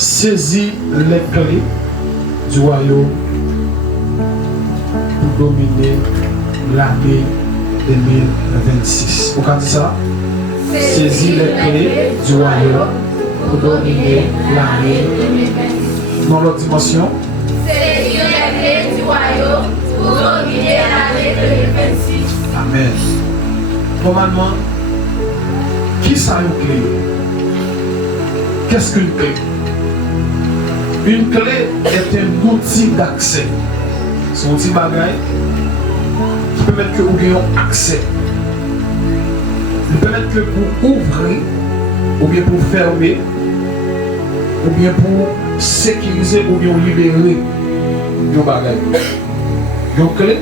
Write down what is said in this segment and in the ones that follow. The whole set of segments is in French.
saisit les clés du royaume pour dominer l'année 2026. Vous comprenez ça? Saisis les clés du royaume pour dominer l'année 2026. Dans l'autre dimension. Saisis les clés du royaume pour dominer l'année 2026. Amen. Normalement, qui ça une clé? Qu'est-ce qu'une clé? Une clé est un outil d'accès. C'est un outil bagage qui permet que vous ayez accès. Il permet que pour ouvrir, ou bien pour fermer, ou bien pour sécuriser, ou bien libérer vos bagages. Une clé,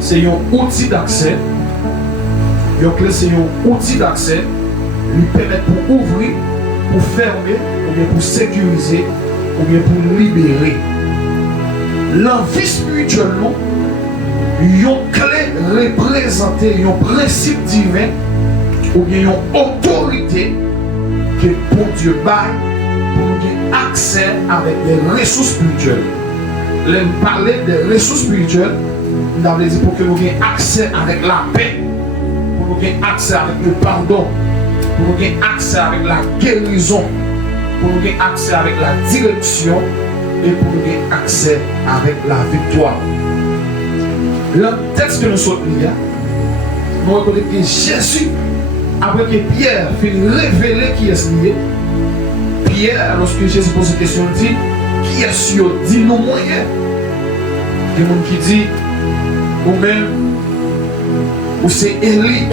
c'est un outil d'accès. Une clé, c'est un outil d'accès lui permet pour ouvrir, pour fermer, ou bien pour sécuriser, ou bien pour libérer. L'envie spirituellement, une clé représente un principe divin ou bien une autorité que pour Dieu baille pour nous avoir accès avec des ressources spirituelles. Là, nous parler des ressources spirituelles, nous avons dit pour que nous ayons accès avec la paix, pour nous ayons accès avec le pardon, pour nous ayons accès avec la guérison, pour nous ayons accès avec la direction et pour nous ayons accès avec la victoire. Le texte que nous sommes lire, nous reconnaissons que Jésus, après que Pierre fait révéler qui est lié, Pierre, lorsque Jésus pose cette question, dit qui est-ce qui dit nous moyens? Il y a des gens qui disent ou même ou c'est Élie.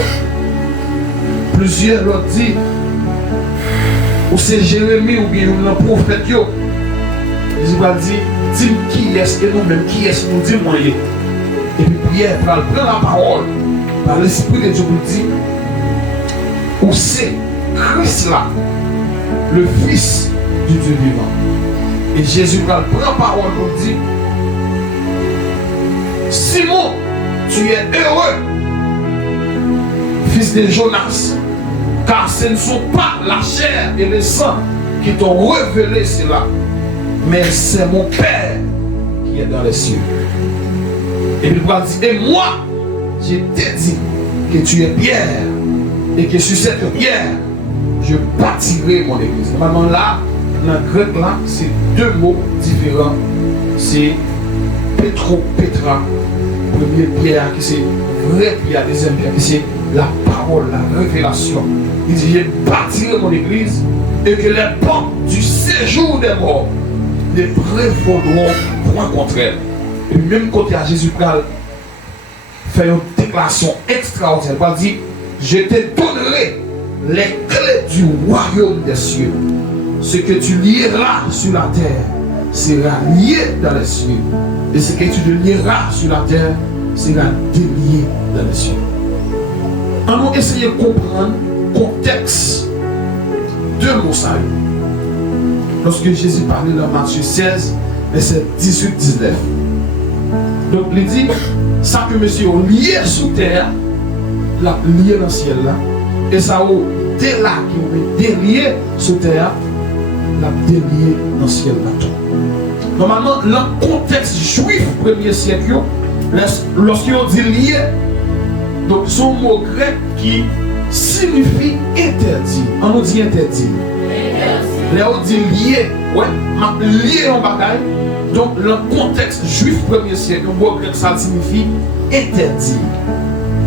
Plusieurs l'ont dit ou c'est Jérémie ou bien le prophète. Jésus va dire dis qui est-ce que nous-mêmes, qui est-ce que nous dit moyen? Et puis Pierre prend la parole par l'Esprit de Dieu pour dire où c'est Christ là, le Fils du Dieu vivant. Et Jésus prend la parole pour dire Simon, tu es heureux, fils de Jonas, car ce ne sont pas la chair et le sang qui t'ont révélé cela, mais c'est mon Père qui est dans les cieux. Et puis il va dire, et moi, je t'ai dit que tu es Pierre, et que sur cette pierre, je bâtirai mon église. Normalement là, dans le grec là, c'est deux mots différents. C'est Pétro, Pétra, première pierre qui c'est vraie pierre, deuxième pierre qui c'est la parole, la révélation. Il dit, je bâtirai mon église, et que les portes du séjour des morts ne prévaudront point contre elle. Et même quand Jésus fait une déclaration extraordinaire, il va dire, je te donnerai les clés du royaume des cieux. Ce que tu lieras sur la terre sera lié dans les cieux. Et ce que tu lieras sur la terre sera délié dans les cieux. On va essayer de comprendre le contexte de Mosaï. Lorsque Jésus parlait dans Matthieu 16, verset 18-19. Donc il dit, ça que monsieur a lié sous terre, l'a lié dans le ciel là, et ça a dès là qui est délié sous terre, l'a délié dans le ciel là. Normalement, le contexte juif premier siècle, lorsqu'ils ont dit lié, donc son mot grec qui signifie interdit. On nous dit interdit. Là on dit lié, ouais, lié en bagaille. Donc le contexte juif premier siècle, le mot grec ça signifie interdit.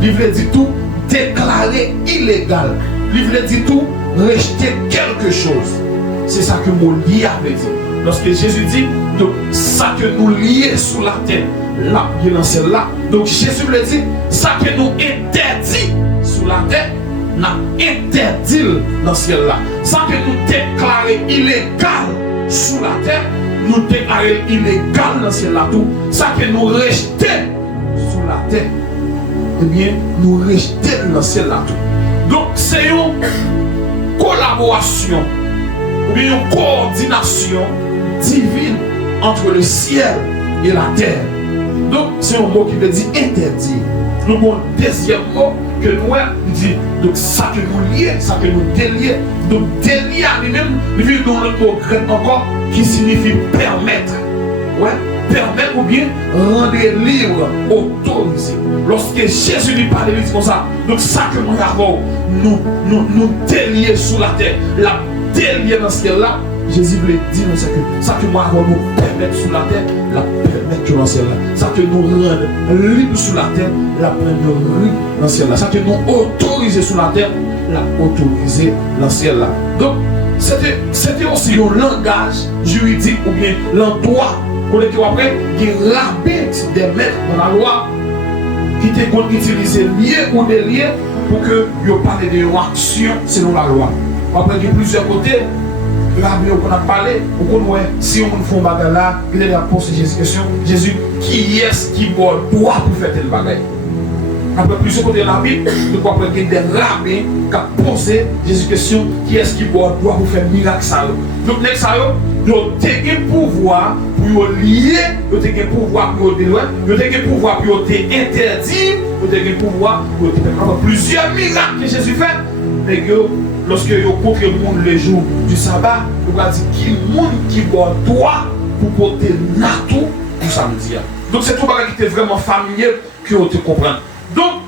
Il veut dire tout déclarer illégal. Il veut dire tout rejeter quelque chose. C'est ça que le mot lié avait dit. Lorsque Jésus dit, donc ça que nous lions sous la terre, là, il est dans celle-là. Donc Jésus veut dire, ça que nous interdit sous la terre, n'a interdit dans ce ciel-là. Ça que nous déclarons illégal sous la terre, nous déclarons illégal dans ce ciel-là. Tout ça que nous rejetons sous la terre, eh bien, nous rejetons dans ce ciel-là. Donc c'est une collaboration ou bien une coordination divine entre le ciel et la terre. Donc c'est un mot qui veut dire interdit. Le mot deuxième mot que nous, il dit, donc ça que nous lions, ça que nous délions, donc délier à lui-même, il vit dans le mot grec encore, qui signifie permettre. Ouais, permettre ou bien rendre libre, autoriser. Lorsque Jésus lui parle, il dit comme ça, donc ça que nous avons, nous délier sous la terre, la délier dans ce ciel là, Jésus voulait dire que ça que nous avons nous permettre sous la terre, la permettre dans ce ciel là. Ça que nous rendre libre sous la terre, la permettre dans ce ciel là. Ça que nous autoriser sous la terre, la autoriser dans ce ciel là. Donc, c'était aussi un langage juridique ou bien l'endroit qu'on était après, qui rabbin des maîtres dans la loi, qui étaient utilisés liés ou déliés pour que vous parlez de action selon la loi. Après, il y a plusieurs côtés. Rabbi, on a parlé, si on fait un bagage là, il est là pour poser Jésus question, Jésus, qui est-ce qui doit pour faire tel bagage? Après plusieurs côtés de la Bible, nous avons des rabbins qui ont posé Jésus question, qui est-ce qui doit pour faire miracle ça? Donc, ils ont le pouvoir pour lier, ils ont le pouvoir pour déloyer, ils ont le pouvoir pour interdire, ils ont le pouvoir pour faire plusieurs miracles que Jésus fait, mais que lorsque vous rencontrez le monde le jour du sabbat, vous allez dire qui est le monde qui doit droit pour porter natou pour samedi. Donc c'est tout bagage qui était vraiment familier que vous comprenez. Donc,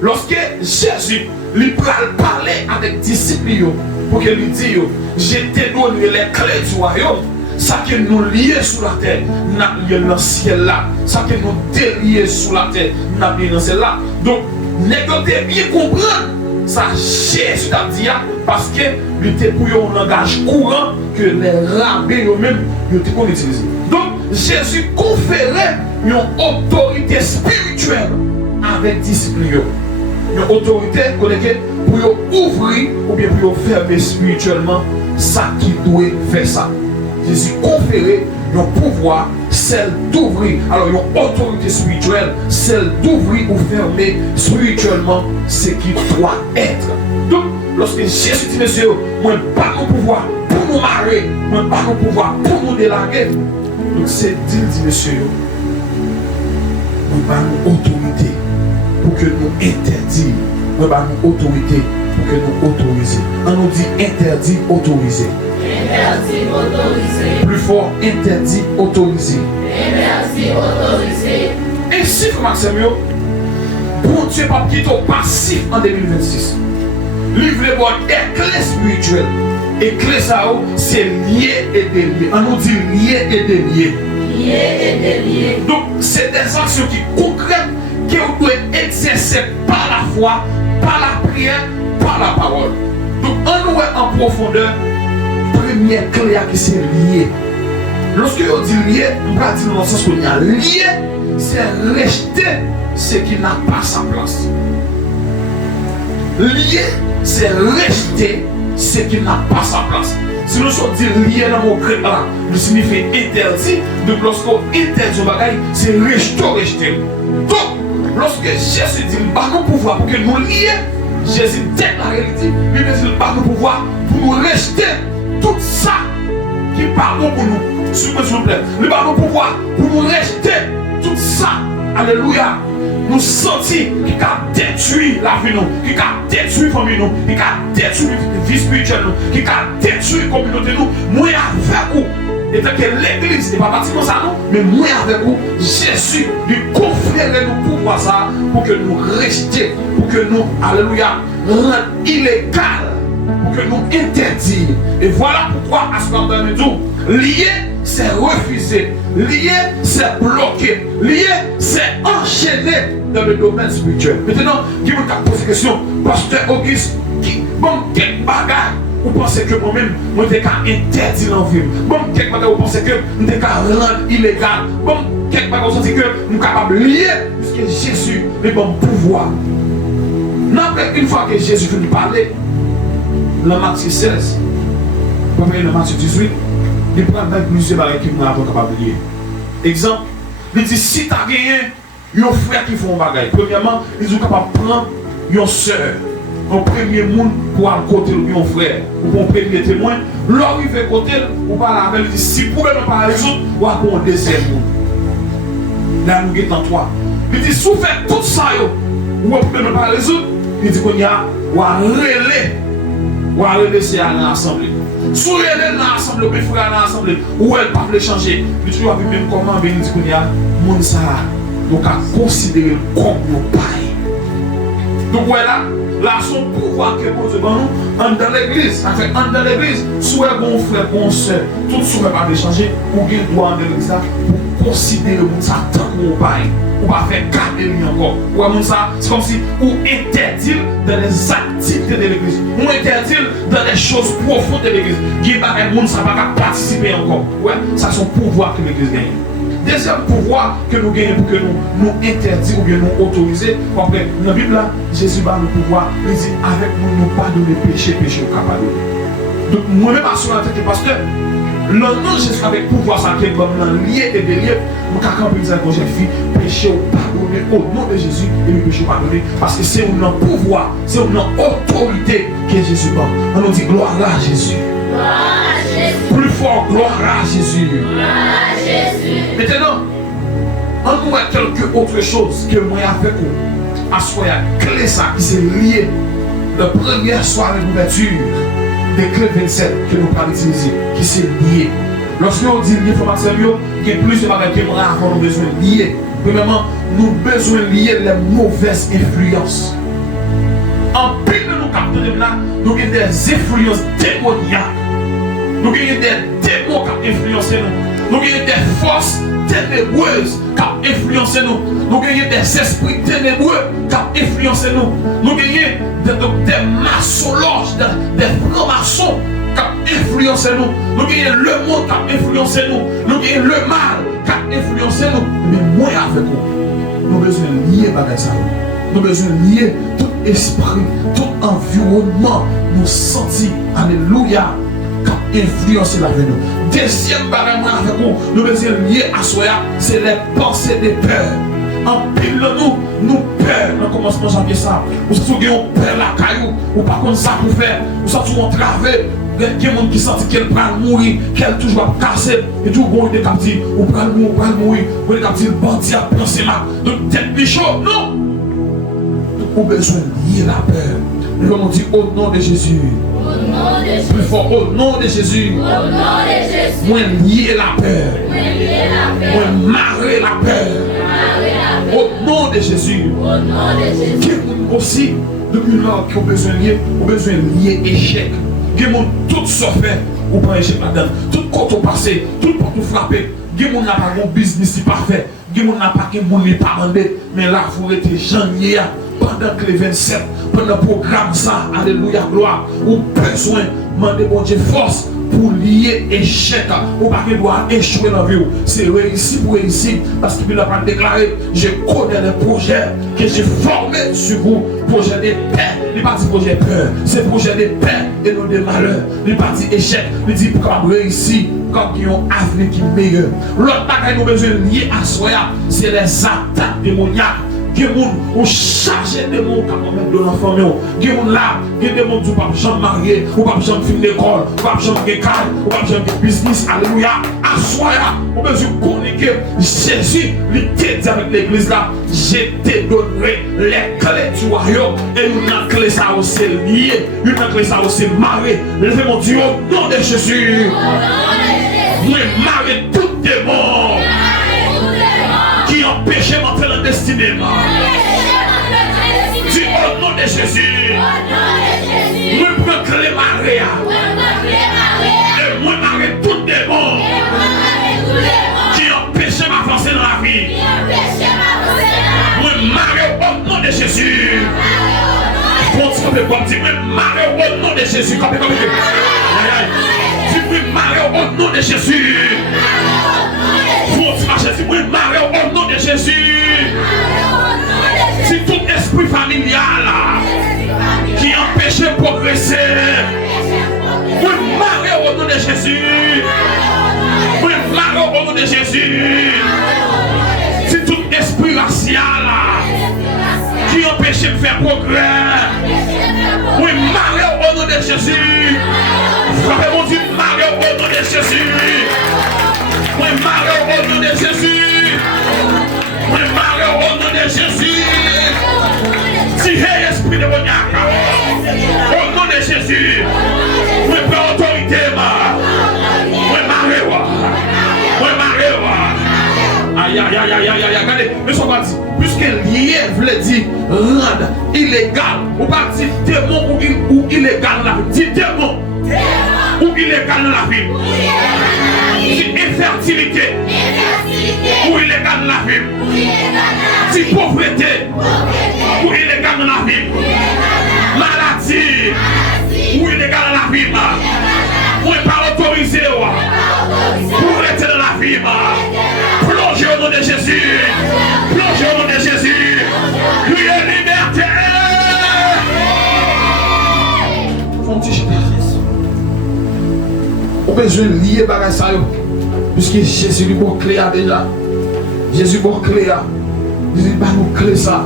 lorsque Jésus lui parlait avec les disciples pour qu'il lui dise, je t'ai donné les clés du royaume, ça que nous lions sous la terre, nous lions dans le ciel là, ça que nous délions sous la terre, nous lions dans le ciel là. Donc, négociez bien comprendre. Ça, Jésus a dit parce que il était pour un langage courant que les rabbins eux-mêmes ont utilisé. Donc, Jésus conférait une autorité spirituelle avec disciples. Une autorité pour ouvrir ou bien pour fermer spirituellement ça qui doit faire ça. Jésus conférait un pouvoir, celle d'ouvrir. Alors, une autorité spirituelle, celle d'ouvrir ou fermer spirituellement ce qui doit être. Donc, lorsque Jésus dit, monsieur, moi, pas mon pouvoir pour nous marier, moi, pas mon pouvoir pour nous délaguer. Donc, c'est dit, monsieur, moi, pas mon autorité pour que nous interdire. Moi, pas mon autorité pour que nous autoriser. On nous dit interdit, autoriser. Interdit, autorisé. Plus fort, interdit, autorisé. Interdit, autorisé. Ainsi, frère Maxime, bon Dieu pas quitter au passif en 2026. Livre les clés spirituelles. Et clés ça, c'est lié et délié. On nous dit lié et délié. Lié et délié. Donc, c'est des actions qui concrètes que vous pouvez exercer par la foi, par la prière, par la parole. Donc, on nous est en profondeur. Première clé qui c'est lié. Lorsque on dit lié, on va dire dans le sens qu'on y a lié, c'est rejeter ce qui n'a pas sa place. Lié, c'est rejeter ce qui n'a pas sa place. Si nous sommes dit lié dans le mot grec là, il signifie interdit. Donc lorsqu'on interdit un bagage, c'est rejeter. Donc, lorsque Jésus dit bah nous pouvoir pour que nous lions, Jésus déclare, il dit, lui dit bah nous pouvoir pour nous rejeter. Tout ça qui parle pour nous, s'il vous plaît, nous avons le pouvoir pour nous rejeter tout ça. Alléluia. Nous sentir qui a détruit la vie, qui a détruit la famille, qui a détruit la vie spirituelle, qui a détruit la communauté. Moi avec vous, et tant que l'église n'est pas partie comme ça, mais moi avec vous, Jésus lui conférait nos pouvoirs ça pour que nous restions, pour que nous, alléluia, rendons illégal. Pour que nous interdire. Et voilà pourquoi à ce moment-là, nous disons, lier, c'est refuser. Lier, c'est bloquer. Lier, c'est enchaîner dans le domaine spirituel. Maintenant, qui vous a posé la question, Pasteur Auguste, bon, quel bagage vous pensez que moi-même, je suis interdit l'envie? Bon, quel bagage vous pensez que je suis rendre illégal? Bon, quel bagage vous pensez que je suis capable de lier? Puisque Jésus est bon pouvoir. Une fois que Jésus finit de parler, dans Matthieu 16, dans Matthieu 18, il prend plusieurs barrières qui sont capables de lier. Exemple, il dit si tu as gagné un frère qui font un bagage, premièrement, ils sont capables de prendre une soeur, un premier monde pour aller côté de un frère, ou un premier témoin. L'arrivé côté, ou pas avec lui, si vous pouvez pas résoudre, ou à un deuxième monde. Là, nous sommes en trois. Il dit si vous faites tout ça, ou vous pouvez pas résoudre, il dit qu'on y a ou à relais c'est à l'assemblée. Si elle est dans l'assemblée, puis frère dans l'assemblée, ou elle pas veut changer, il dit toujours même comment il dit qu'on y a mon ça donc à considérer comme nos pailles. Donc voilà, là son pouvoir que Dieu donne nous dans l'église, en fait dans l'église, soit bon frère, bon soeur, tout ce pas veut changer, ou bien doit dans l'église là pour considérer ça tant qu'on paille. Ou pas faire garder lui encore. Ou ça, c'est comme si ou interdit dans les activités de l'église. Ou interdit dans les choses profondes de l'église. Qui n'est pas un monde, ça ne va pas participer encore. Ouais, ça c'est son pouvoir que l'église gagne. Deuxième pouvoir que nous gagnons pour que nous interdisons ou bien nous autoriser. Dans la Bible là, Jésus va nous pouvoir, il dit avec nous pardonner péché au capable. Donc moi-même à son tête pasteur. Le nom de Jésus avec pouvoir, ça qui est comme lié et délié. Nous avons compris que j'ai fait péché ou pardonner au nom de Jésus et le péché pardonner. Parce que c'est un pouvoir, c'est une autorité que Jésus donne. On nous dit gloire à Jésus. Gloire à Jésus. Plus fort, gloire à Jésus. Gloire à Jésus. Maintenant, on nous a quelque autre chose que moi avec vous. À soi, clé ça qui s'est lié. La première soirée d'ouverture. Des clés 27 que nous allons utiliser, qui s'est lié. Lorsque on dit lié, il y a plus de bagages qui avons besoin de lier. Premièrement, nous avons besoin de lier les mauvaises influences. En plus de nous capter là, nous avons des influences démoniaques. Nous avons des démons qui influencent nous. Nous avons des forces ténébreuses qui influencent nous. Nous avons des esprits ténébreux qui influencent nous. Nous avons des maçonnages, des francs-maçons qui influencent nous. Nous avons le monde qui influencé nous. Nous avons le mal qui influencé nous. Mais moi avec vous, nous avons besoin de lier avec ça. Nous avons besoin de lier tout esprit, tout environnement, nous sentir, alléluia, qui influencé la vie nous. Deuxième barème avec vous, nous avons besoin de lier à soi, c'est les pensées des peurs. En pile de nous peur dans le commencement janvier ça. Ou si vous avez peur la caillou, ou pas comme ça pour faire, ou ça tout entravé. Il y a des gens qui sentent qu'elle va mourir, qu'elle toujours va casser, et tout le monde est captif, ou va mourir, ou est captif, bandit à penser là. Donc, tête bichot, non! Donc, on a besoin de lier la peur. Nous on dit au nom de Jésus. Au nom de Jésus. Plus fort, au nom de Jésus. Au nom de Jésus. Moi lier la peur. Moi lier la peur. Moi marrer la peur. Marrer la peur. Au nom de Jésus. Au nom de Jésus. Qui aussi, depuis là, qui ont besoin de lier échec. Qui ont tout fait ou pas échec là-dedans. Tout côté passé, tout porte frappé. Qui n'a pas un business parfait. Qui n'a pas un monde pas mandé. Mais là, vous êtes janvier. Pendant que les 27, pendant le programme ça, alléluia, gloire, ou besoin de demander bon Dieu force pour lier échec, ou pas qu'il doit échouer dans la vie. C'est réussi pour réussir, parce qu'il n'a pas déclaré, je connais les projets que j'ai formés sur vous, projet de paix, il n'est pas dit projet de peur, c'est projet de paix et non de malheur, il n'est pas dit échec, il dit pour réussir, comme ils ont un avenir qui est meilleur. L'autre bagaille nous besoin de lier à soi, c'est les attaques démoniaques. Il y a des gens qui ont chargé des gens qui ont de l'enfant. Il y a des gens là, il y a des gens qui ne peuvent pas marier, ou pas finir l'école, ou pas finir l'école, ou pas finir le business. Alléluia. À soi, on peut se communiquer. Jésus, il t'a dit avec l'église là, je te donnerai les clés du royaume. Et une clé ça aussi lié, une clé ça aussi mariée. Levez mon Dieu au nom de Jésus. Nous marions tous les démons qui empêchent d'entrer dans la destinée. Dis au nom de Jésus. Nous prenons clé Maria. Et moi marie tout démon qui empêchent d'avancer dans la vie. Moi marie au nom de Jésus. Continue comme dire, moi marie au nom de Jésus. Si vous marrez au nom de Jésus. Jésus, oui, marre au nom de Jésus. Si tout esprit familial qui empêche de progresser, oui, marre au nom de Jésus. Oui, marre au nom de Jésus. Si tout esprit racial qui empêche de faire progrès, oui, marre au nom de Jésus. Frappez mon Dieu, marre au nom de Jésus. Moi marre au nom de Jésus. Moi marre au nom de Jésus. Si hey esprit esprit démoniaque. Au nom de Jésus. Moi prends autorité. Moi marre. Aïe, aïe, aïe, aïe, aïe, aïe, regardez, mais ça va dire, puisque lié voulait dire rendre illégal, ou pas dire démon ou illégal dans la vie, dire démon ou illégal dans la vie, dire infertilité ou illégal dans la vie, dire pauvreté ou illégal dans la vie, maladie ou illégal dans la vie, ou pas autorisé pour rester dans la vie. Plongez au nom de Jésus. Plongez au nom de Jésus. Lui est liberté. On a besoin de lier bagage ça. Puisque Jésus lui bon clé déjà. Jésus bon clé. Jésus pas nous clé ça.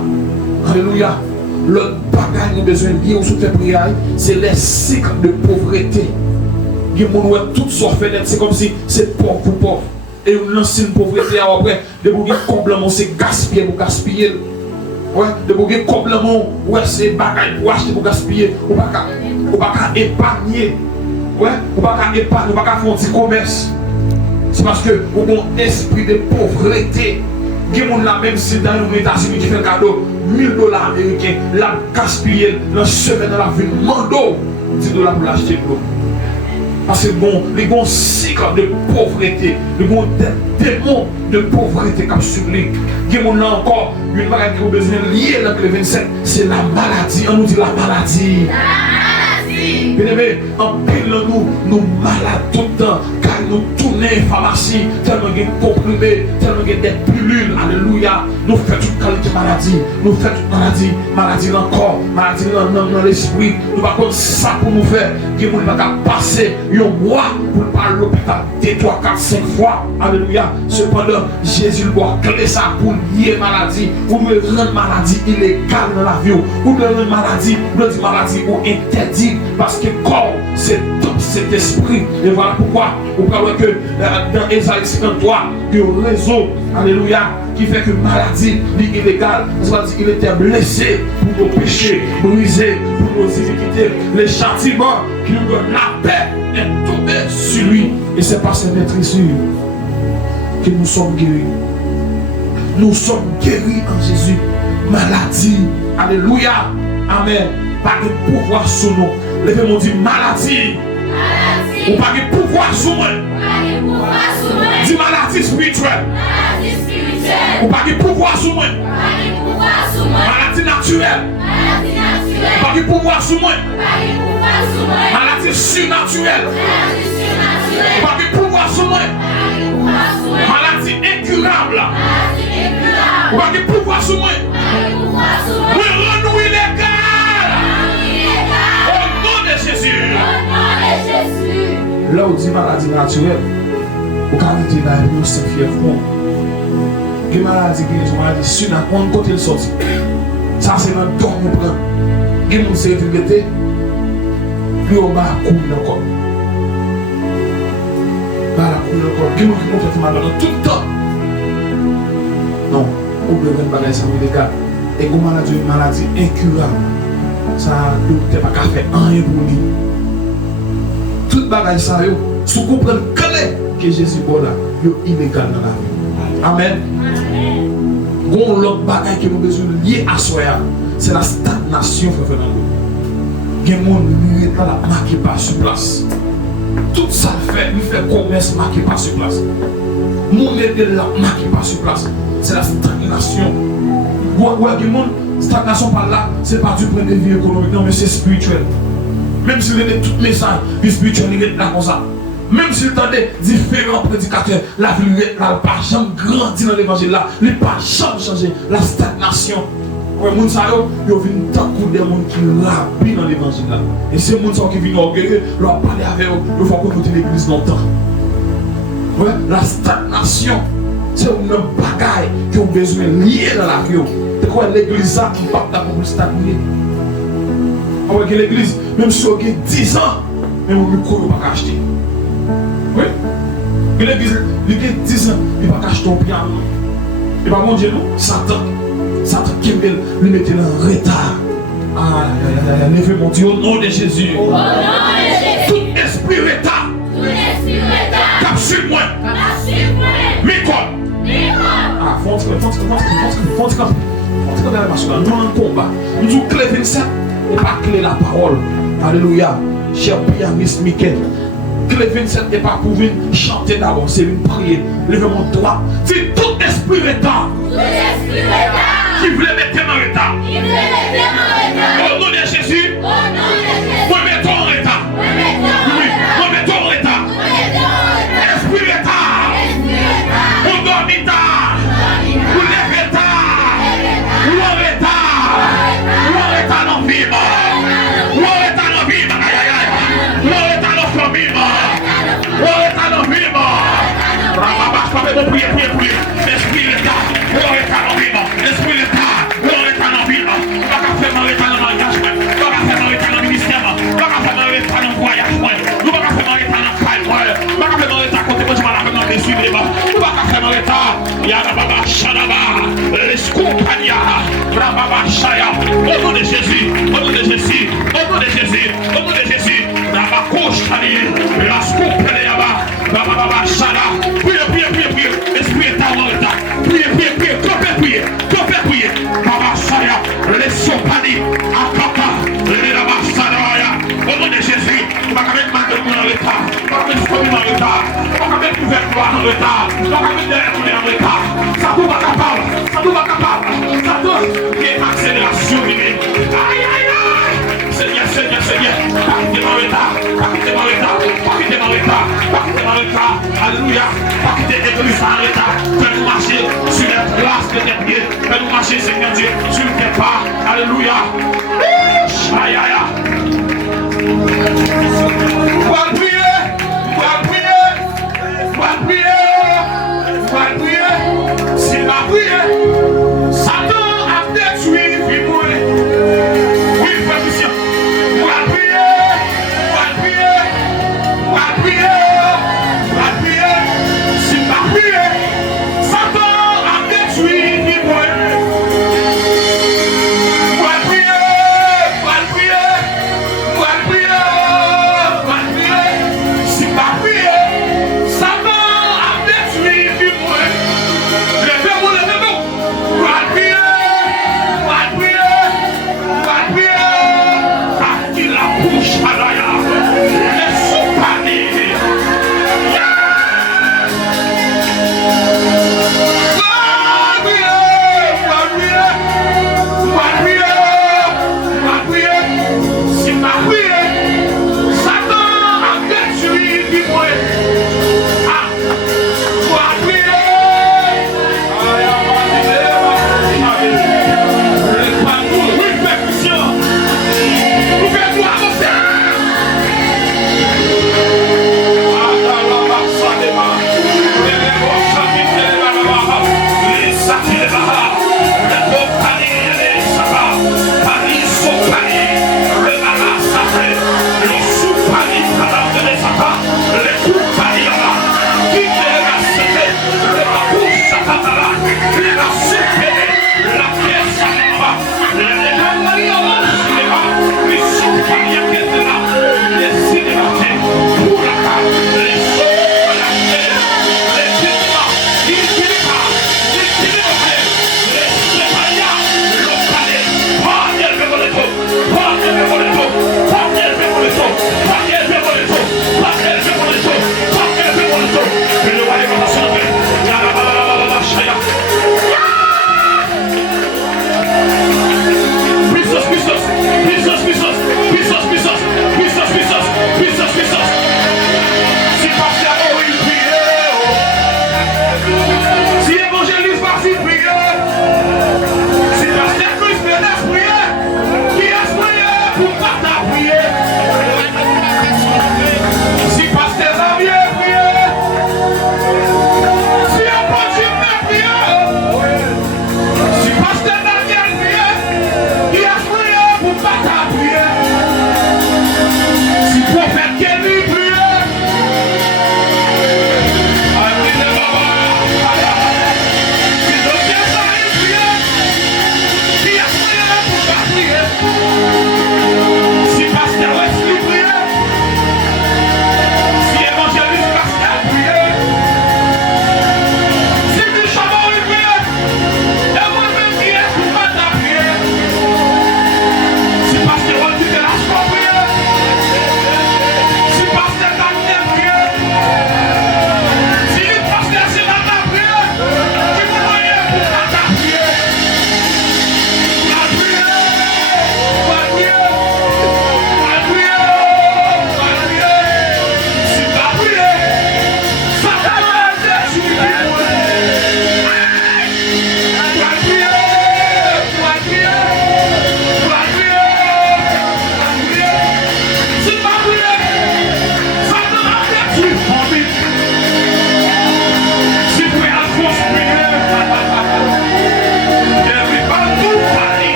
Alléluia. L'autre bagage nous besoin de lier ou sous tes prières, c'est les cycles de pauvreté. Toutes sortes de fenêtres, c'est comme si c'est pauvre ou pauvre. Et on lance une pauvreté après, de bouger complètement, c'est gaspiller pour gaspiller. Ouais, de bouger complètement, ouais, c'est bagaille pour acheter pour gaspiller. Ou pas qu'à épargner. Ouais, ou pas qu'à épargner, ou pas qu'à faire un petit commerce. C'est parce que vous avez un esprit de pauvreté. Il y a des gens même si dans les États-Unis qui fait un cadeau, $1000 américains, la gaspiller, la semaine dans la ville, mando $10 pour l'acheter de l'eau. Parce que bon, les bons cycles de pauvreté, les bons démons de pauvreté comme sur lui. Il y a encore une maladie qui a besoin de lier dans le 27, c'est la maladie. On nous dit la maladie. Bien-aimés, en pile nous malades tout le temps, car nous tournons en pharmacie, tellement de comprimés, tellement de des pilules, alléluia. Nous faisons toute qualité de maladie, nous faisons toute maladie, maladie dans le corps, maladie dans l'esprit. Nous ne pouvons pas ça pour nous faire. Il y a des gens qui passer un mois pour parler à l'hôpital 2, 3, 4, 5 fois, alléluia. Cependant, Jésus doit clé ça pour lier maladie, pour nous rendre maladie illégale dans la vie, pour nous rendre maladie ou interdit. Parce que corps, c'est tout cet esprit. Et voilà pourquoi on parle que dans Ésaïe 53, que réseau, alléluia, qui fait que maladie est illégale, c'est-à-dire qu'il était blessé pour nos péchés, brisé pour nos iniquités. Les châtiments qui nous donnent la paix est tombé sur lui. Et c'est par cette maîtrise que nous sommes guéris. Nous sommes guéris en Jésus. Maladie, alléluia, amen. Pas de pouvoir sur nous. Levez-moi dit maladie. Ou pas de pouvoir sur moi. Dis maladie spirituelle. Ou pas de pouvoir sur moi. Maladie naturelle. Pas de pouvoir sur moi. Maladie surnaturelle. Pas de pouvoir sur moi. Maladie incurable. Pas de pouvoir sur moi. Rends-nous illégal. Jésus. Là où dit maladie naturelle, au qualité d'un virus sans fièvre. Il y a maladie qui est une maladie surnaturelle, côté le sorti. Ça c'est dans le don qu'on prend. Il y a une sécurité, plus au bas, coule le corps. Bas, coule le corps. Il y a une qui monte malade tout le temps. Non, on peut faire une maladie illégal. Et une maladie incurable. Ça ne peut pas faire rien pour lui. Tout bagage ça, si vous comprenez que Jésus est là, il est illégal dans la vie. Amen. Bon, l'autre bagage que nous avons besoin de lier à soi, c'est la stagnation. Il y a des gens qui ne marquent pas sur place. Tout ça fait, il fait commerce marqué pas sur place. Nous mettons la marqué pas sur place. C'est la stagnation. Stagnation par là, c'est pas du point de vue économique, non, mais c'est spirituel. Même s'il est tout message, puis spirituel, il est là comme ça. Même s'il entendait différents prédicateurs, la vie n'est pas jamais grandi dans l'évangile là, il n'est pas jamais changé. La stagnation. Ouais, les gens viennent tant que des gens qui rabinent dans l'évangile là. Et ces gens qui viennent orgueilleux, leur parler avec eux, il faut qu'on écoute l'église longtemps. Ouais, la stagnation, c'est une bagaille qui ont besoin de lier dans la vie. C'est quoi l'église ça qui ne va pas pour stagner? Alors que l'église, même si on a 10 ans, même on ne peut pas acheter. Oui? Et l'église, il a 10 ans, il ne va pas acheter un piano. Et pas mon Dieu, non? Satan qui lui mettait en retard. Levez mon Dieu au nom de Jésus. Au nom de Jésus. Tout esprit état. Tout esprit état. Cap sur moi. Cap sur moi. Micro. Faut nous en combat. Nous disons clé 27 et pas clé la parole. Alléluia. Cher pianiste Michael. Clé 27 n'est pas pour venir chanter d'abord, c'est une prière. Levez mon doigt. C'est tout esprit état. Tout esprit état. Qui voulait mettre en état. Qui voulait mettre en état. Au nom de Jésus. Au nom de Jésus. Remettons en état. Remettons en état. Esprit état. Ou dormita. Ou lève-état. Ou en état. Ou en état non vivant. Ou en état non vivant. Aïe aïe aïe. Ou en état non vivant. Ou en état non vivant. Priez. Esprit état. Ou en état non vivant. Esprit état. Ou en état non vivant. Pas qu'à faire dans l'état dans l'engagement. Pas qu'à faire dans l'état dans le ministère. Pas qu'à faire dans l'état dans le voyage. Pas qu'à faire dans l'état dans le calme. Pas qu'à faire dans l'état côté moi je m'en appelle dans les suivre. Pas qu'à faire dans l'état. Yada baba shadaba. L'escompagna. Rababa shaya. Au nom de Jésus. Au nom de Jésus. Au nom de Jésus. Au nom de Jésus. Rabako shali. La scompagna yaba. Rababa shada. Priez. Esprit état dans l'état. Priez. Priez. Baba shaya. Les sopani. Akaka. Les rababa shadaya. Au nom de Jésus. Pas qu'à mettre madame dans l'état. Pas qu'à mettre famille dans l'état. Pas qu'à mettre gouvernement dans l'état. Pas qu'à mettre derrière dans l'état. Ça tout va capable. Ça tout qui est accélération divine. Aïe. Seigneur. Pas quitter dans l'état. Alléluia. Pas quitter l'église dans l'état. Fais-nous marcher sur les places de tes pieds. Fais-nous marcher, Seigneur Dieu, sur tes pas. Alléluia. Aïe. Faut prier. S'il va prier, Satan a détruit vie pour lui. Oui, frère Lucien. Faut prier. S'il va prier, Satan a détruit vie pour lui. Faut prier.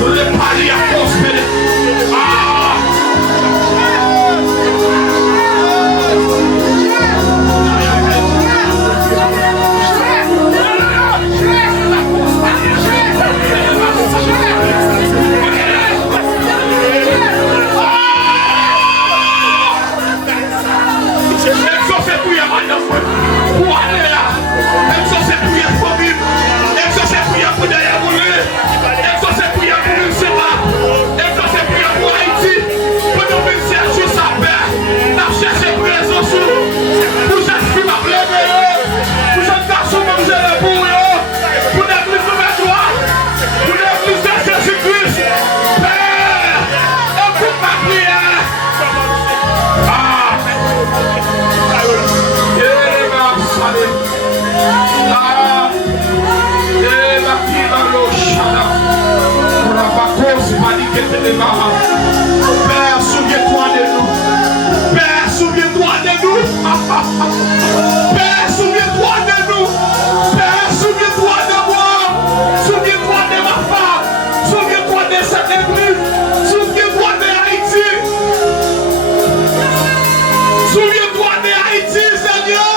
Le pari a prospéré. Père, souviens-toi de nous. Père, souviens-toi de nous. Père, souviens-toi de nous. Père, souviens-toi de moi. Souviens-toi de ma femme. Souviens-toi de cette église. Souviens-toi de Haïti. Souviens-toi de Haïti, Seigneur.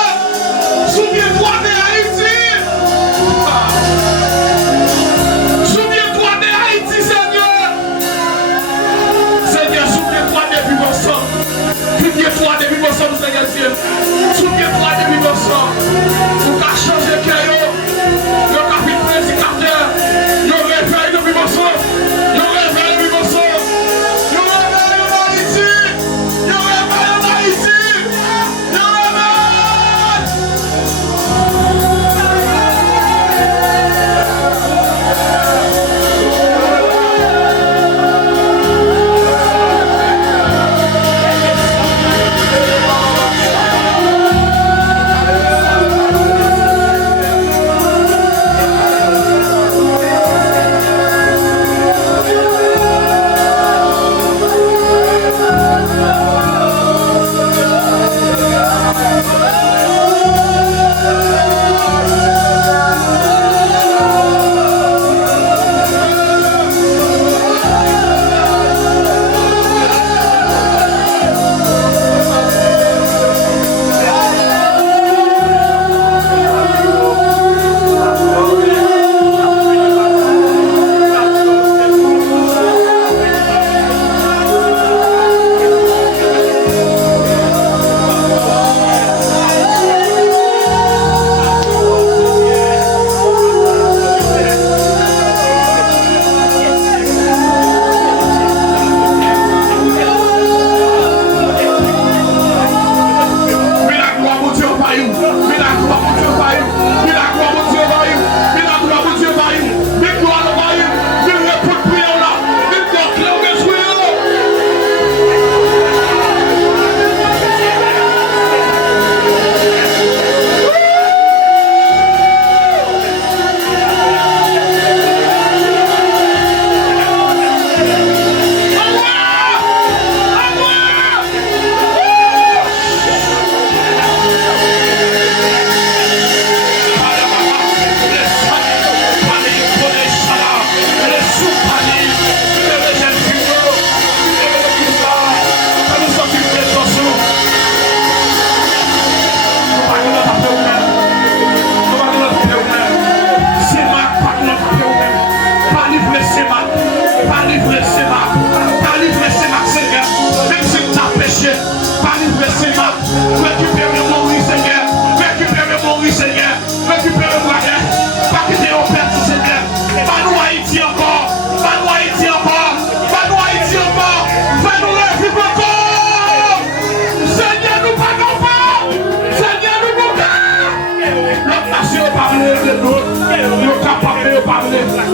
Souviens-toi de Haïti. Souviens-toi de Haïti, Seigneur. Seigneur, souviens-toi de vivre ensemble. Souviens-toi de vivre ensemble, Seigneur Dieu. Souviens-toi de vivre ensemble. Pour qu'à changer cœur, le capitaine prédicateur, le réveil de vivre ensemble. Le réveil de vivre ensemble. Le réveil en Haïti. Le réveil en Haïti.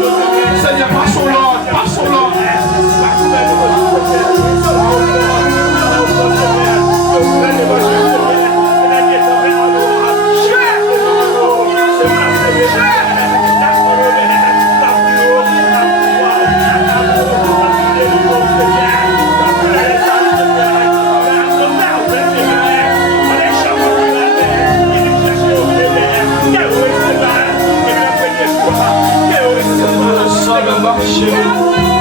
Le Seigneur, passons-le. Chez nous.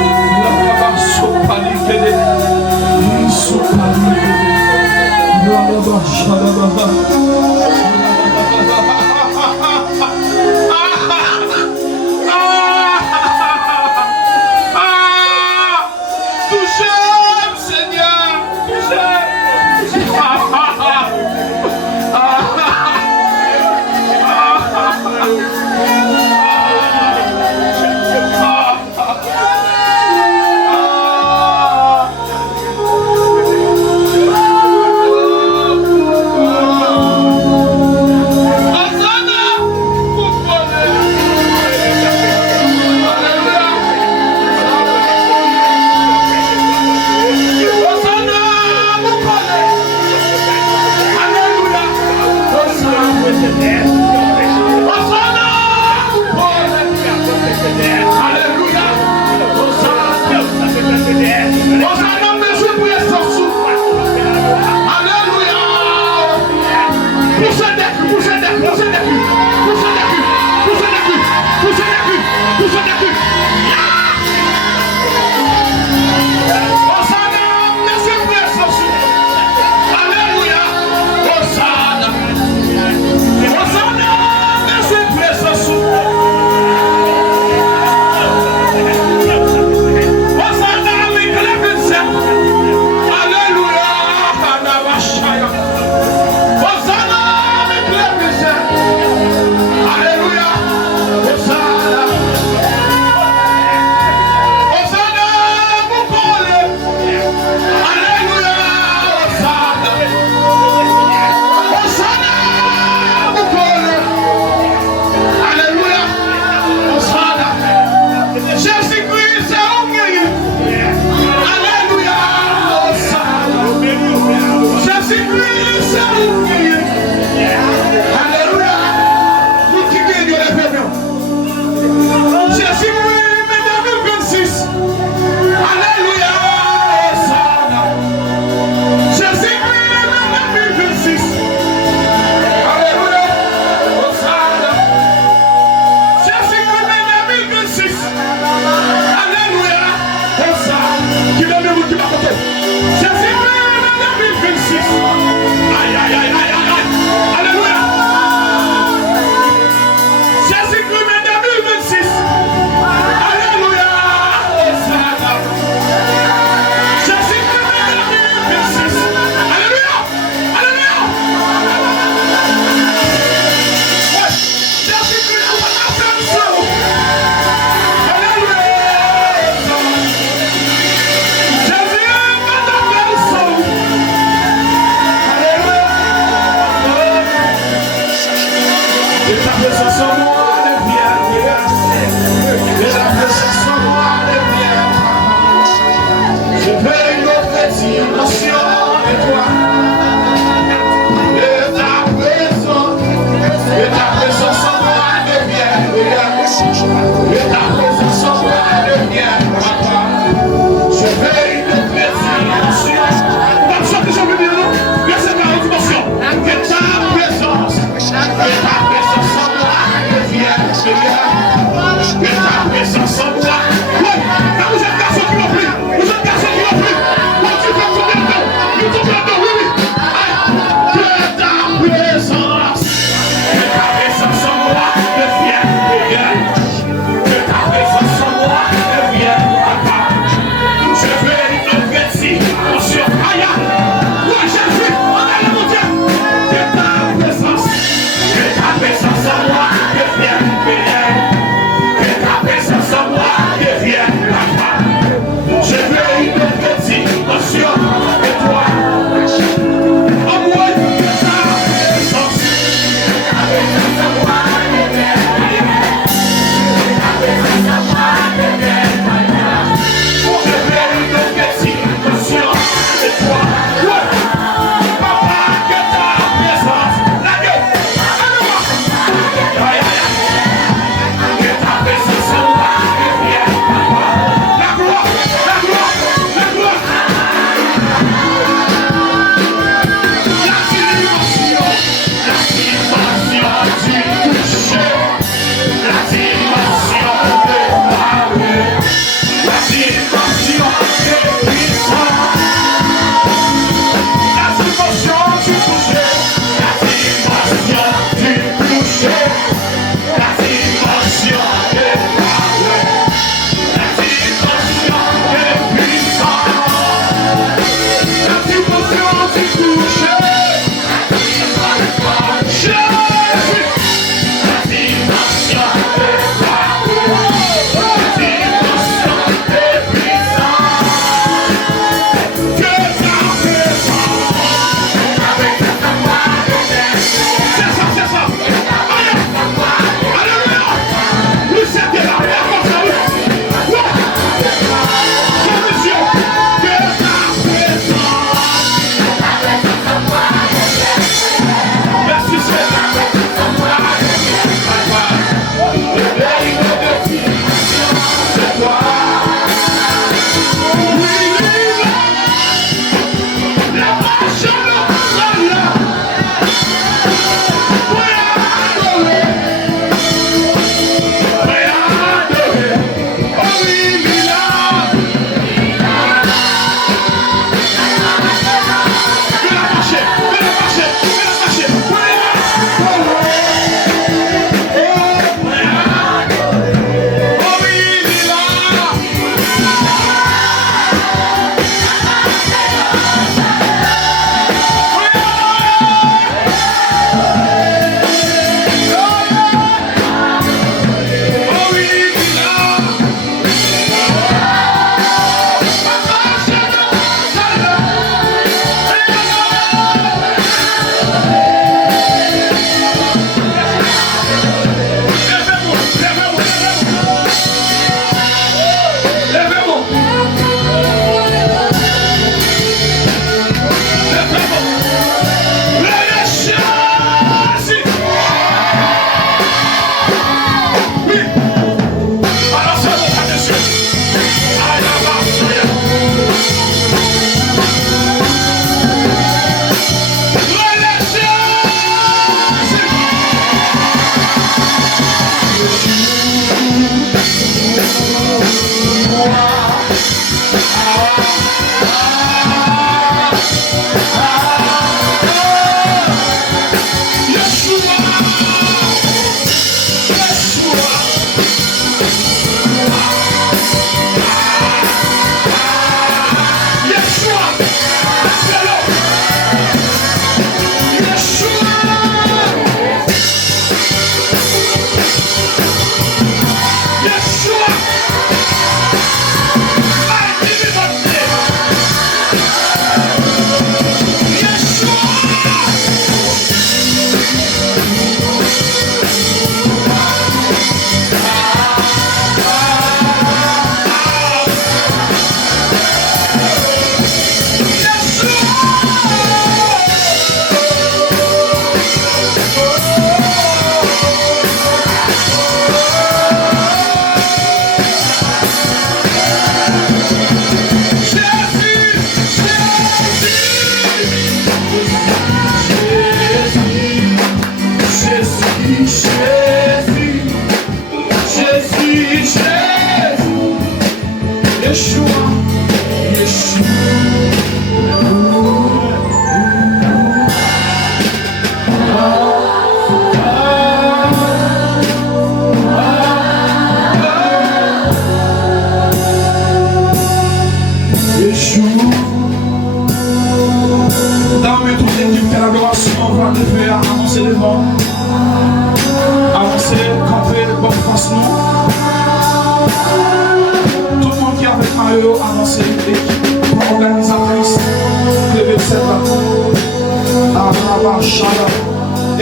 Touchez, Seigneur, touchez.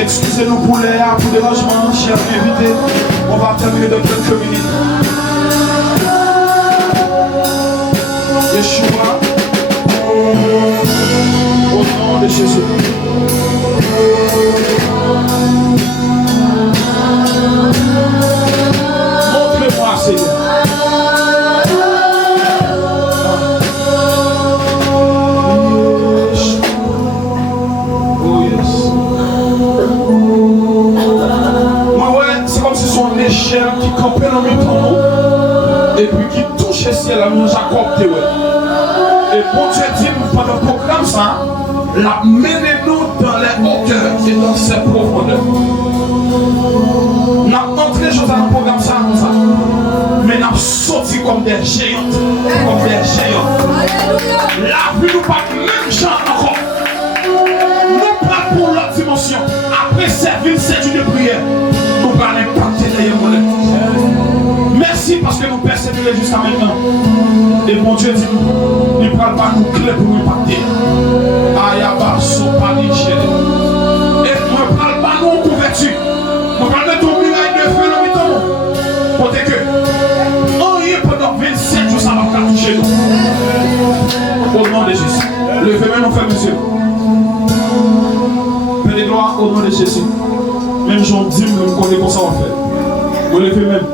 Excusez-nous pour les pour dérangement, chers invités. On va terminer dans quelques minutes. Yeshua, au nom de Jésus. Montre-moi, Seigneur. Échelle qui campait dans le temps et puis qui touche le ciel à Jacob. Et pour Dieu dit pendant le programme ça, la menez-nous dans les hauteurs et dans ses profondeurs. Nous avons entré dans le programme ça comme ça, mais nous avons sorti comme des géantes, comme des géants. La vie nous pas même gens encore. Nous pas pour l'autre dimension. Après servir 7 jours de prière, nous parlons impacter d'ailleurs mon œuvre. Merci parce que nous persévérons jusqu'à maintenant. Et mon Dieu dit, il ne parle pas nous clés pour nous impacter. Ayaba sopani chéri. Et ne parle pas nous couverture. Nous parlons de ton miracle de feu dans le temps. Pour que rien pendant 27 jours ça va toucher nous. Au nom de Jésus. Levez-moi nos frères, monsieur. Père de gloire au nom de Jésus. Même j'en dis, nous connaissons comment ça va faire. Vous levez même.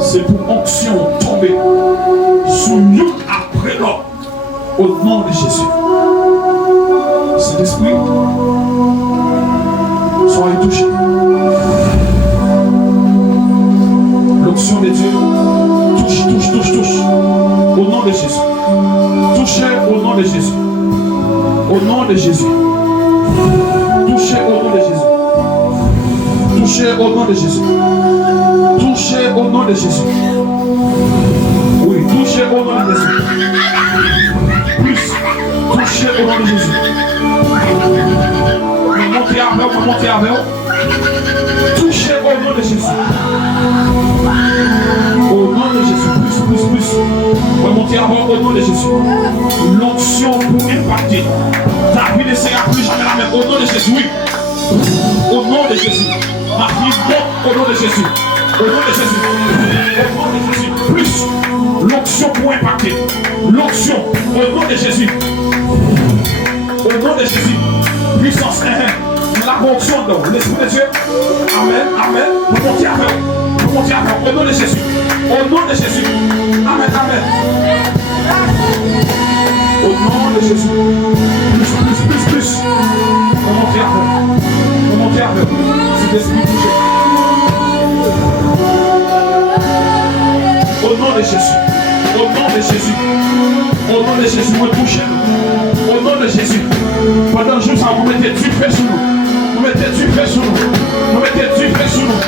C'est pour onction tomber sous nous après l'autre. Au nom de Jésus. Saint-Esprit, soyez touchés. L'onction de Dieu touche. Au nom de Jésus. Touchez au nom de Jésus. Au nom de Jésus. Touchez au nom de Jésus. Touchez au nom de Jésus. Touchez au nom de Jésus. Oui, touchez au nom de Jésus. Plus. Touchez au nom de Jésus. Montez avec vous. Touchez au nom de Jésus. Au nom de Jésus. Plus. Montez avec vous au nom de Jésus. L'onction pour impacter. Ta vie ne sera plus jamais la même. Au nom de Jésus, oui. Au nom de Jésus. Ma fille, au nom de Jésus. Au nom de Jésus. Au nom de Jésus. Plus. L'onction pour impacter. L'onction. Au nom de Jésus. Au nom de Jésus. Puissance. La onction de l'Esprit de Dieu. Amen. Vous montez avec. Au nom de Jésus. Au nom de Jésus. Amen. Au nom de Jésus. Plus. On monte avec. C'est l'Esprit touché. Au nom de Jésus. Au nom de Jésus. Au nom de Jésus, vous touchez. Au nom de Jésus. Pendant le jour, vous mettez du feu sur nous. Vous mettez du feu sur nous. Vous mettez du feu sur nous.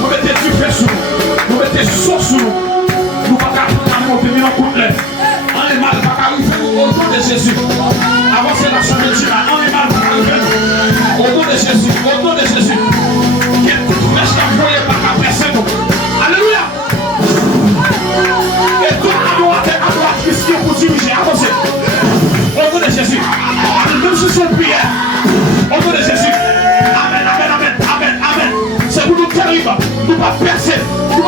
Vous mettez du feu sur nous. Vous mettez sauce sur nous. Nous ne pouvons pas monter dans coup de lèvres. Un est mal, pas arriver au nom de Jésus. Avancez la chambre de Dieu. Un est mal, pas arriver. Au nom de Jésus. Au nom de Jésus. Que toute flèche qui a volé pas percer nous. Alléluia. Et tout adoratrice qui est pour diriger. Avancez. Au nom de Jésus. Même si c'est une prière. Au nom de Jésus. Amen. C'est pour nous terrible. Nous va percer. Nous va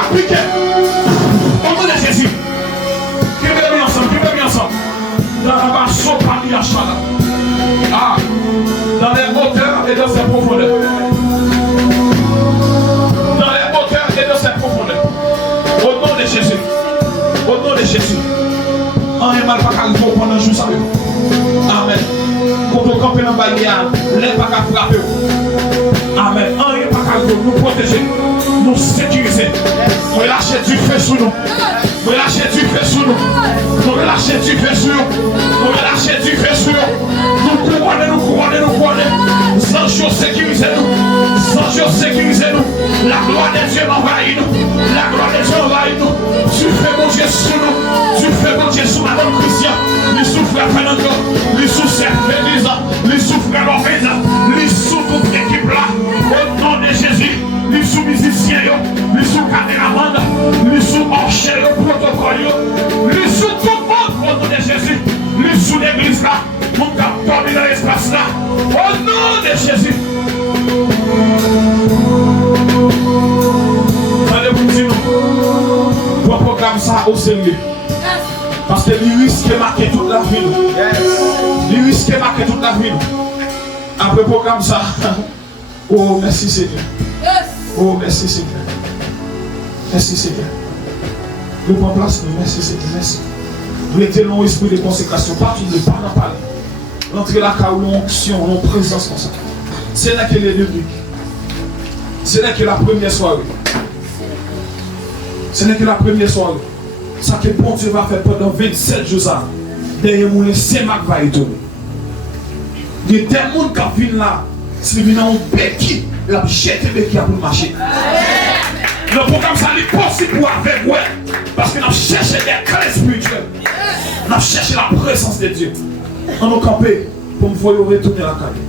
appliquer. Au nom de Jésus. Qui veut bien ensemble. Dans la sopani achala. Dans les hauteurs et dans ses profondeurs. Au nom de Jésus. Au nom de Jésus. On est mal pas qu'à vous pendant un jour ça. Amen. Quand on campe dans la barrière, l'air pas qu'à frapper. Amen. On est pas qu'à nous protéger, nous sécuriser. Nous lâcher du feu sur nous. Nous lâcher du feu sur nous. Nous lâcher du feu sur nous. Nous lâcher du feu sur nous. Nous couronner. Sancho sécurisez nous. La gloire de Dieu envahit nous. Tu fais mon Dieu sur nous. Tu fais mon Dieu sur Madame Christian. Les souffres à Fernando. Les souffres à l'église. Les souffres à l'orphése. Les souffres toute l'équipe là. Au nom de Jésus. Les sous musiciens. Les sous caméramans. Les sous marchés. Protocole. Les sous tout le monde. Au nom de Jésus. Les sous l'église là. Mon cap Jésus. Allez-vous dire non. Pour programme ça au sérieux. Parce que lui risque de marquer toute la ville. Lui risque de marquer toute la ville. Après programme ça. Oh, merci Seigneur. Oh, merci Seigneur. Merci Seigneur. Nous prenons place, merci Seigneur. Merci. Mettez l'on esprit de consécration. Partout de pas en parler. L'entrée là, car l'onction, l'on présence comme ça. C'est là que les deux. C'est là que la première soirée. Ce n'est que la première soirée. Ça que bon Dieu va faire pendant 27 jours. Derrière mon Saint-Marc va étonner. Il y a des gens qui viennent là. Si ils viennent en béquille, ils ont jeté béquille pour marcher. Le programme ça est possible pour avec ouais. Parce que nous cherchons des clés spirituelles. Nous cherchons la présence de Dieu. On nous camper pour me voir retourner à la caille.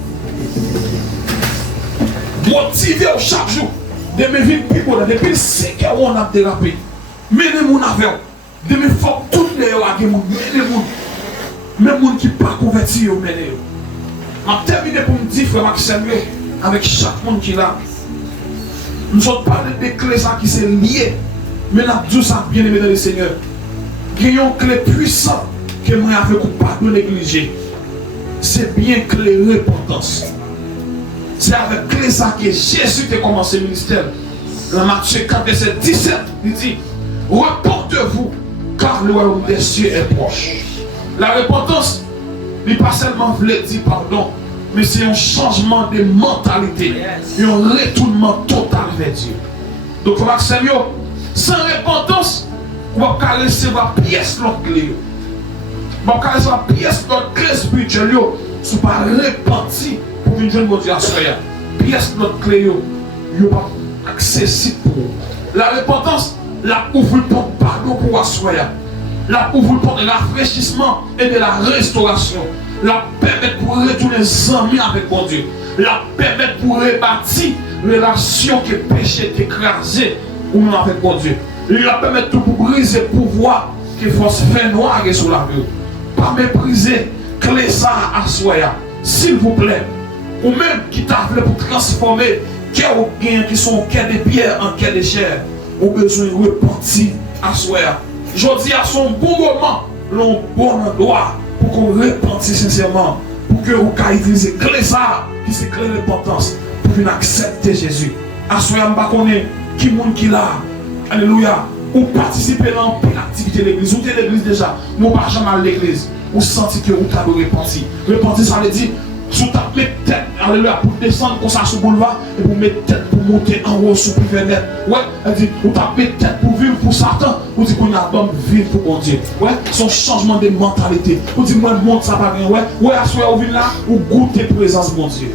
Motivé chaque jour de me vivre plus bon. Depuis 5 ans on a dérapé. Mais les gens avec de me faire toutes les gens à des gens. Mais les gens qui ne sont pas convertis, je terminé pour me dire, frère Maxime, avec chaque monde qui est là. Nous sommes parlé des clés qui sont liées. Mais nous avons dit ça bien aimé dans le Seigneur. Il y a une clé puissante que moi avec ou pas de négliger. C'est bien clé repentance. C'est avec clé ça que Jésus a commencé le ministère. Dans Matthieu 4, verset 17, il dit repentez-vous car le royaume des cieux est proche. La repentance, il n'est pas seulement voulu dire pardon, mais c'est un changement de mentalité, un retournement total vers Dieu. Donc, Maxime, sans repentance, on va pas recevoir pièce l'autre clé. On va pas recevoir pièce l'autre clé spirituelle, si on pas repenti pour une jeune Dieu à soi. Pièce l'autre clé, il pas accessible pour vous. La repentance, la ouvre le pardon pour soi. La ouvre le porte de rafraîchissement et de la restauration. La permettre pour retourner les amis avec mon Dieu. La permettre pour rebâtir relation qui péché écrasé ou même avec mon Dieu. La permettre pour briser le pouvoir qui force fait noir sur la vie. Pas mépriser clé ça à soi. S'il vous plaît. Ou même qui t'a voulu pour transformer cœur ou gain qui sont cœur de pierre en cœur de chair. Ou besoin de repentir à soi. Je dis à son bon moment, l'on bon endroit pour qu'on repentisse sincèrement, pour que vous utilisez clé ça, qui c'est clé de repentance, pour venir accepter Jésus. À ce moment-là, on est qui monde qui là, alléluia, ou participer dans l'activité de l'église, ou de l'église déjà, ou pas jamais à l'église, ou sentir que vous avez repenti. Repentir, ça veut dire, sous ta tête, alléluia, pour descendre comme ça sur le boulevard, et pour mettre tête pour monter en haut sur le net. Ouais, elle dit, vous tapez tête pour vivre pour Satan, vous dites qu'on a d'homme vivre pour mon Dieu. Ouais, son changement de mentalité. Vous dites, moi, monte ça pas bien. Ouais, à ce moment-là, vous venez là, vous goûtez présence de mon Dieu.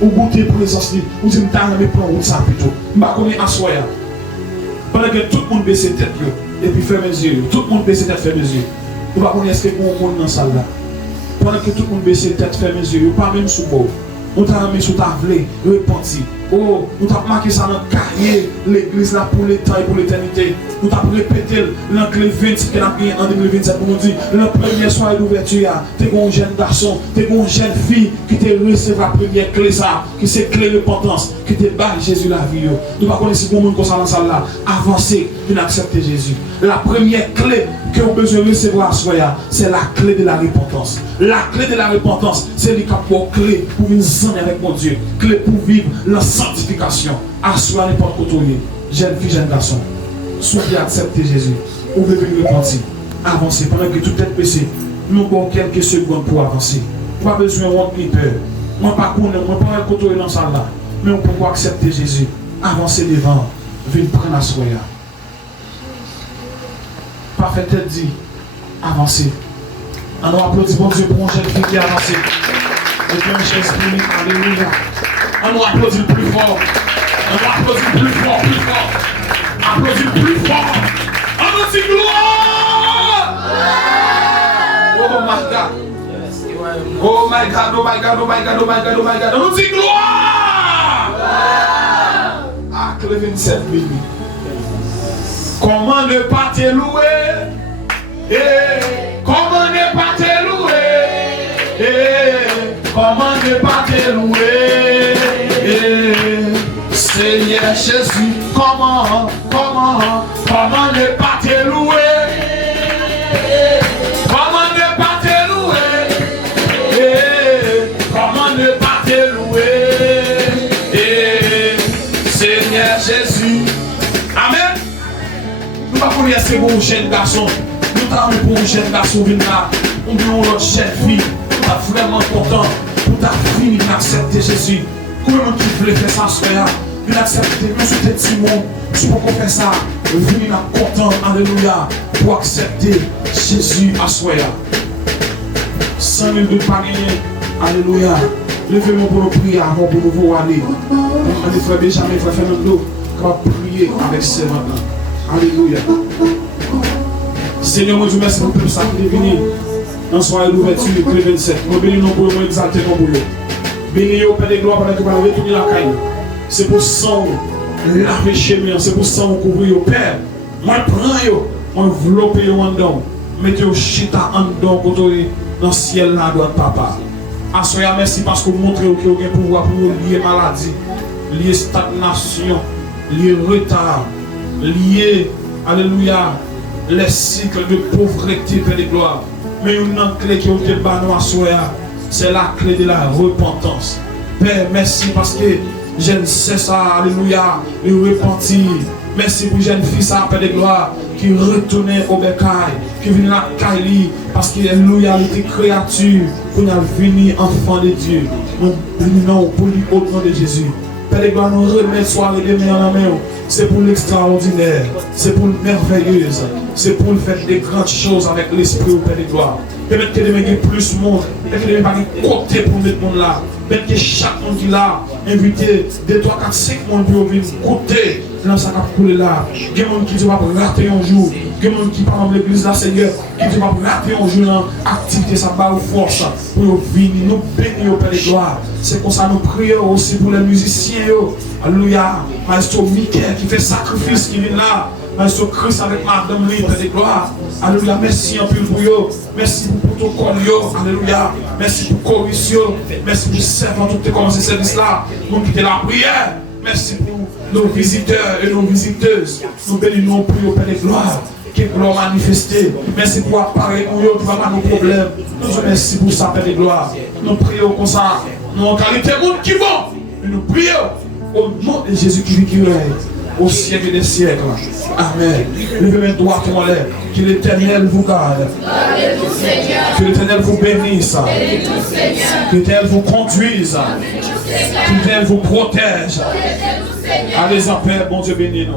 Vous goûtez présence de vous dites, je vais prendre route ça plutôt. Je vais à ce moment-là. Pendant que tout le monde baisse tête, et puis ferme les yeux. Tout le monde baisse tête, ferme les yeux. Vous ne connaissez pas ce qu'il y a dans la salle là. Pendant que tout le monde baisse la tête, ferme les yeux, pas même sous beau. On t'a mis sous ta vlé, repenti. Oh, on t'a marqué ça dans le carrière, l'église là pour le temps et pour l'éternité. On t'a répété l'anglais 20 qu'on a gagné en 2027 pour nous dire, la première soirée d'ouverture, t'es un jeune garçon, t'es une jeune fille qui t'a reçu la première clé ça, qui c'est clé de repentance, qui t'a battu Jésus la vie. Nous ne connaissons pas si bon monde comme ça dans la salle là, avancer, puis accepter Jésus. La première clé que vous avez besoin de recevoir à soi, c'est la clé de la repentance. La clé de la repentance, c'est le clé pour venir s'en avec mon Dieu, clé pour vivre la sanctification. À soi n'importe côté, jeune fille, jeune garçon, soyez accepter Jésus. Vous devez venir repentir, avancer pendant que tout est baissé. Nous avons quelques secondes pour avancer. Pas besoin de honte ni peur. Moi pas connaître, moi pas côté dans ça là, mais on peut accepter Jésus, avancer devant, venir prendre à soi. Parfait tête dit, avancer. Alors applaudissez bon Dieu pour un jeune fille qui a avancé. Et puis un jeune esprit, alléluia. On nous applaudit le plus fort. On nous applaudit le plus fort, plus fort. Applaudit le plus fort. On nous dit gloire. Oh my God. Oh my God, oh my God, oh my God, oh my God, oh my God. On nous dit gloire. Ah, que le 27 000. Comment ne pas te louer? Comment ne pas te louer? Comment ne pas te louer? Jésus, comment ne pas te louer? Comment ne pas te louer? Comment ne pas te louer? Seigneur Jésus. Amen. Nous ne pouvons pas laisser pour un jeune garçon. Nous travaillons pour un jeune garçon venir là. On veut notre jeune fille. Nous sommes vraiment contents. Nous avons fini d'accepter Jésus. Comment tu voulais faire ça, frère? Nous accepter, nous sommes des petits mondes. Si on peut faire ça, nous sommes contents, alléluia, pour accepter Jésus à soi. 100 000 de pas gagner, alléluia. Levez-moi pour nous prier avant pour nous voir aller. On est frère Benjamin, frère Fernando, qui va prier avec ses maintenant. Alléluia. Seigneur, moi, je vous remercie pour tout ça qui est venu dans soirée d'ouverture, le 27. Nous bénissons pour nous exalter comme vous. Bénis au Père de gloire pendant que vous allez retourner la caille. C'est pour sang, laver chez moi, c'est pour sang couvrir au Père. Moi, prends yo, moi, envelopper yo en dedans. Mettez au chita en dedans, dans le ciel là, droite papa. Assoya, merci parce que vous montrez que vous avez pouvoir pour lier maladie, lier stagnation, lier retard, lier, alléluia, les cycles de pauvreté, Père de gloire. Mais une clé qui est banou à Soya, c'est la clé de la repentance. Père, merci parce que je ne sais ça, alléluia, de repentir. Merci pour jeune fille, ça, Père de gloire, qui retournait au bécail, qui vient la caille, parce qu'il est loyalité créature, pour venir enfant de Dieu. Nous prions pour lui au nom de Jésus. Père de gloire, nous remettons soirée de main en la main. C'est pour l'extraordinaire, c'est pour le merveilleuse, c'est pour le faire des grandes choses avec l'esprit au Père de gloire. Peut-être que demain il y a plus de monde, peut-être que demain il y a côté pour mettre le monde là. Peut-être que chaque monde qui l'a invité 2, 3, 4, 5 monde pour venir goûter dans sa cap couler là. Il y a des gens qui ne vont pas rater un jour. Il y a des gens qui parlent de l'église là, Seigneur, qui ne vont pas rater un jour dans l'activité, ça va aux forces pour venir nous bénir au Père de gloire. C'est pour ça que nous prions aussi pour les musiciens. Alléluia. Maestro Michael qui fait sacrifice qui vient là. Maestro Christ avec Madame Lee, Père de gloire. Alléluia. Merci en plus pour eux. Merci pour le protocole. Alléluia. Merci pour la commission. Merci pour servir tout commencer ce service là. Nous quitter la prière. Merci pour nos visiteurs et nos visiteuses. Nous bénissons pour Père de gloire. Que gloire manifestée. Merci pour apparaître pour eux, pour nos problèmes. Nous merci pour ça, Père de gloire. Nous prions comme ça. Nous en qualité de monde qui vont. Et nous prions au nom de Jésus qui règne au siècle des siècles. Amen. Levez mes doigts à mon lèvre. Que l'Éternel vous garde. Que l'Éternel vous bénisse. Que l'Éternel vous conduise. Que l'Éternel vous protège. Allez en paix, bon Dieu bénis nous.